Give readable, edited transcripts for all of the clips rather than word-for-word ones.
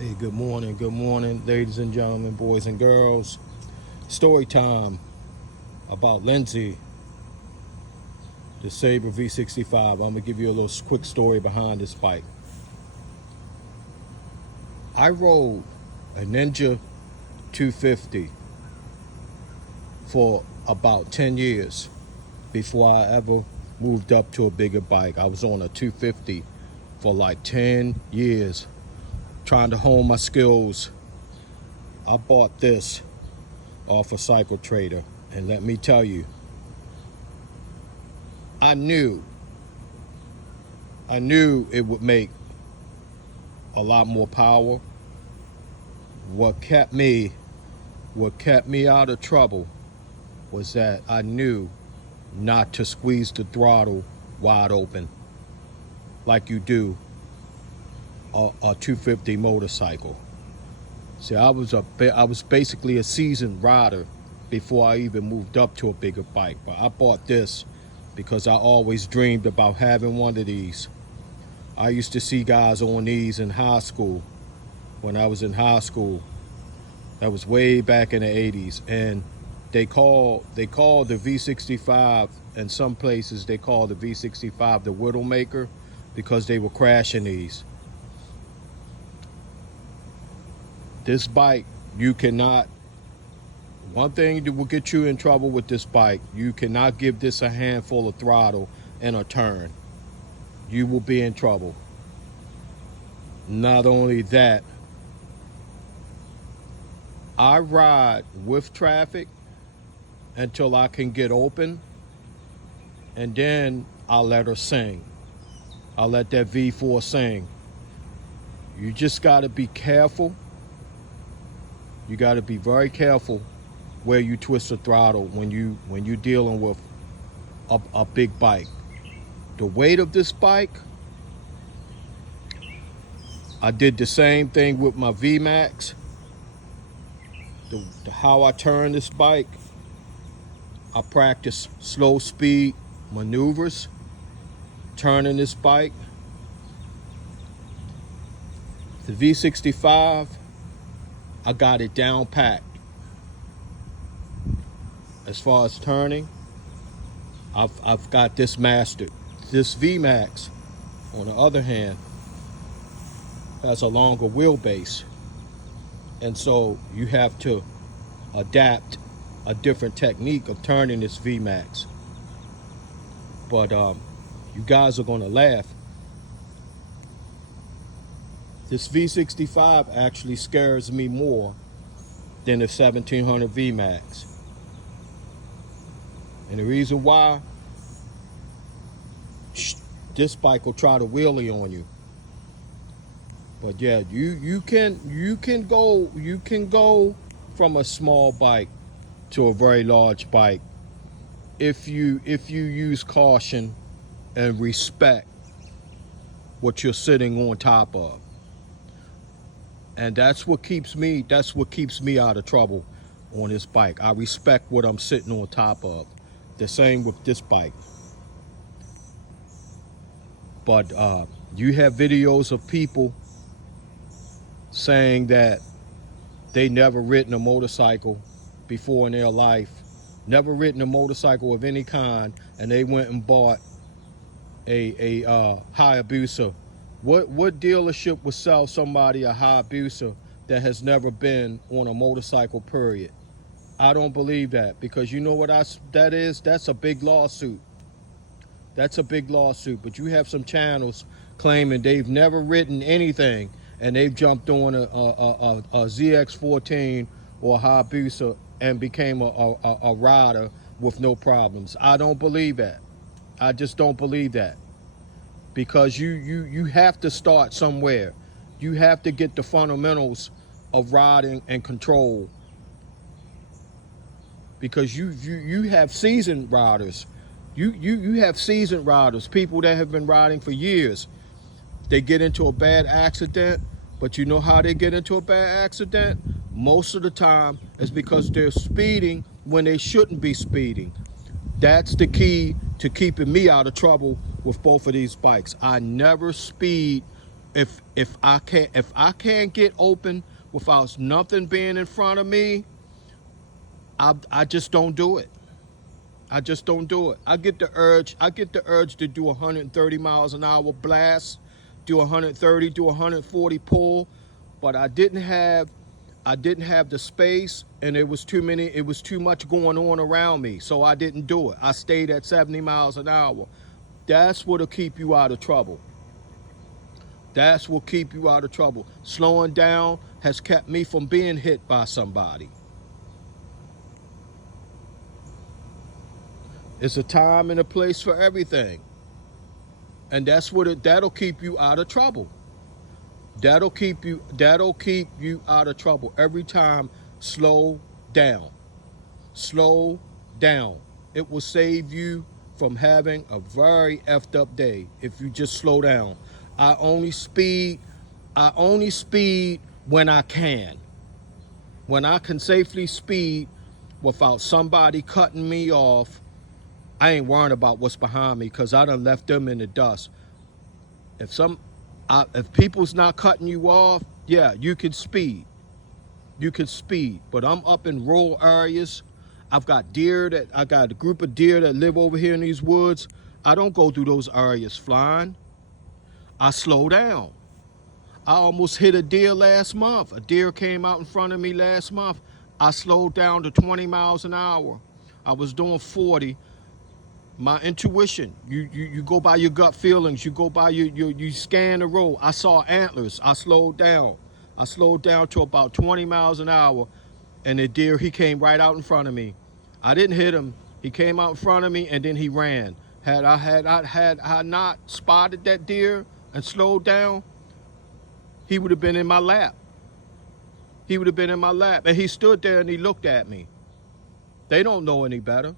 Hey, good morning, ladies and gentlemen, boys and girls. Story time about Lindsay, the Sabre V65. I'm gonna give you a little quick story behind this bike. I rode a Ninja 250 for about 10 years before I ever moved up to a bigger bike. I was on a 250 for like 10 years, trying to hone my skills. I bought this off a Cycle Trader, and let me tell you, I knew it would make a lot more power. What kept me out of trouble was that I knew not to squeeze the throttle wide open like you do a 250 motorcycle. See, I was basically a seasoned rider before I even moved up to a bigger bike. But I bought this because I always dreamed about having one of these. I used to see guys on these in high school. When I was in high school, that was way back in the 80s, and they call the V65, and some places they call the V65 the Widowmaker, because they were crashing these. This bike, you cannot, one thing that will get you in trouble with this bike, you cannot give this a handful of throttle in a turn. You will be in trouble. Not only that, I ride with traffic until I can get open, and then I'll let her sing. I'll let that V4 sing. You just gotta be careful. You gotta be very careful where you twist the throttle when you're dealing with a big bike. The weight of this bike, I did the same thing with my VMax. How I turn this bike, I practice slow speed maneuvers turning this bike. The V65, I got it down packed. As far as turning, I've got this mastered. This VMax, on the other hand, has a longer wheelbase, and so you have to adapt a different technique of turning this VMax. But you guys are gonna laugh. This V65 actually scares me more than the 1700 VMax. And the reason why, this bike will try to wheelie on you. But yeah, you can go from a small bike to a very large bike if you use caution and respect what you're sitting on top of. And that's what keeps me out of trouble on this bike. I respect what I'm sitting on top of. The same with this bike. But you have videos of people saying that they never ridden a motorcycle before in their life, never ridden a motorcycle of any kind, and they went and bought a Hayabusa. What dealership would sell somebody a Hayabusa that has never been on a motorcycle, period? I don't believe that, because you know what that is? That's a big lawsuit. That's a big lawsuit. But you have some channels claiming they've never ridden anything, and they've jumped on a ZX14 or a Hayabusa and became a rider with no problems. I don't believe that. I just don't believe that. Because you have to start somewhere. You have to get the fundamentals of riding and control. Because you have seasoned riders. You have seasoned riders, people that have been riding for years. They get into a bad accident, but you know how they get into a bad accident? Most of the time it's because they're speeding when they shouldn't be speeding. That's the key to keeping me out of trouble with both of these bikes. I never speed If I can't get open without nothing being in front of me, I just don't do it. I just don't do it. I get the urge to do 130 miles an hour blast, do 130, do 140 pull, but I didn't have the space, and it was too much going on around me, so I didn't do it. I stayed at 70 miles an hour. That's what'll keep you out of trouble. That's what keep you out of trouble. Slowing down has kept me from being hit by somebody. It's a time and a place for everything. And that'll keep you out of trouble. That'll keep you out of trouble. Every time, slow down. Slow down. It will save you from having a very effed up day if you just slow down. I only speed when I can. When I can safely speed without somebody cutting me off, I ain't worrying about what's behind me because I done left them in the dust. If if people's not cutting you off, yeah, you can speed. You can speed. But I'm up in rural areas. I got a group of deer that live over here in these woods. I don't go through those areas flying. I slow down. I almost hit a deer last month. A deer came out in front of me last month. I slowed down to 20 miles an hour. I was doing 40. My intuition, you go by your gut feelings, you go by you scan the road. I saw antlers. I slowed down. I slowed down to about 20 miles an hour, and the deer, he came right out in front of me. I didn't hit him. He came out in front of me, and then he ran. Had I not spotted that deer and slowed down, he would have been in my lap. He would have been in my lap, and he stood there and he looked at me. They don't know any better.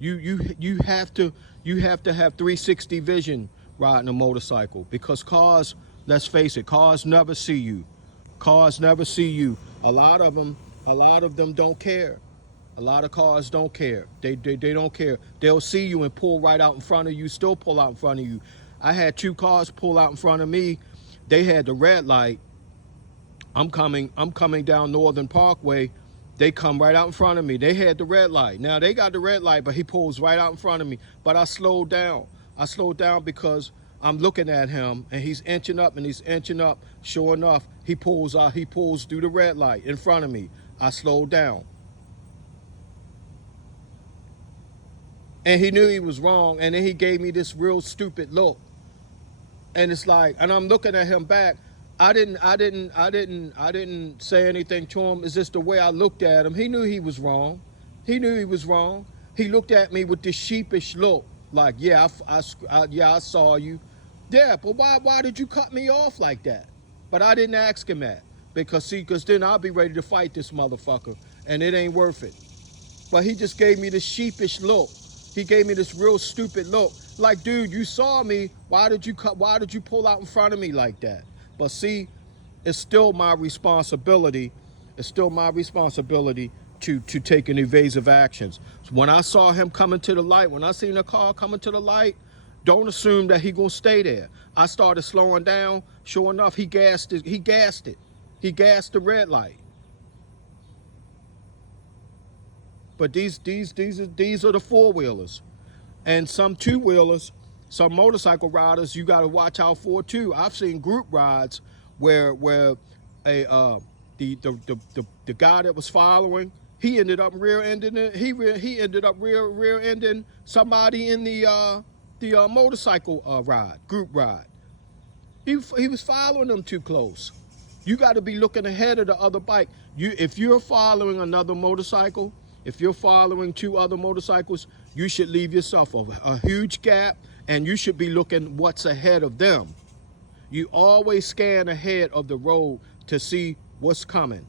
You have to have 360 vision riding a motorcycle, because cars, let's face it, cars never see you. Cars never see you. A lot of them don't care. A lot of cars don't care. They don't care. They'll see you and pull right out in front of you, still pull out in front of you. I had 2 cars pull out in front of me. They had the red light. I'm coming down Northern Parkway. They come right out in front of me. They had the red light. Now they got the red light, but he pulls right out in front of me. But I slowed down. I slowed down because I'm looking at him, and he's inching up and he's inching up. Sure enough, he pulls out. He pulls through the red light in front of me. I slowed down. And he knew he was wrong, and then he gave me this real stupid look. And it's like, and I'm looking at him back. I didn't say anything to him. It's just the way I looked at him. He knew he was wrong. He knew he was wrong. He looked at me with this sheepish look, like, yeah, I saw you. Yeah, but why did you cut me off like that? But I didn't ask him that, because then I'll be ready to fight this motherfucker, and it ain't worth it. But he just gave me this sheepish look. He gave me this real stupid look. Like, dude, you saw me. Why did you pull out in front of me like that? But see, it's still my responsibility. It's still my responsibility to take an evasive actions. So when I saw him coming to the light, when I seen a car coming to the light, don't assume that he gonna stay there. I started slowing down. Sure enough, he gassed it. He gassed the red light. But these are the four-wheelers. And some two-wheelers, some motorcycle riders, you got to watch out for too. I've seen group rides where the guy that was following, he ended up rear-ending it. He ended up rear-ending somebody in the motorcycle group ride. He was following them too close. You got to be looking ahead of the other bike. If you're following another motorcycle, if you're following 2 other motorcycles, you should leave yourself a huge gap, and you should be looking what's ahead of them. You always scan ahead of the road to see what's coming.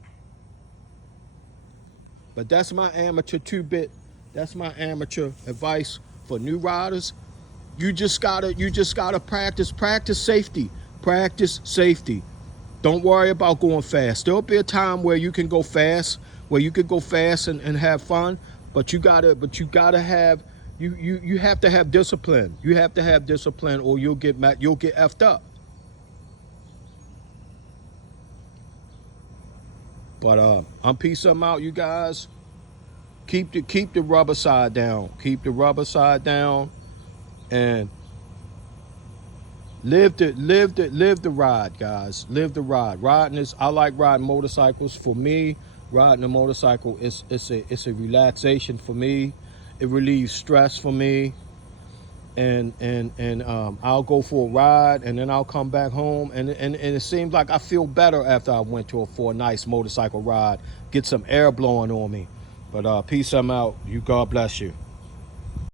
But that's my amateur 2-bit. That's my amateur advice for new riders. You just gotta practice safety. Practice safety. Don't worry about going fast. There'll be a time where you can go fast, and have fun, but you have to have discipline. You have to have discipline, or you'll get effed up. But I'm peace them out, you guys. Keep the rubber side down. Keep the rubber side down, and live the ride, guys. Live the ride. Riding is, I like riding motorcycles. For me, riding a motorcycle is it's a relaxation for me. It relieves stress for me. And I'll go for a ride, and then I'll come back home, and it seems like I feel better after I went for a nice motorcycle ride, get some air blowing on me. But peace, I'm out. You, God bless you.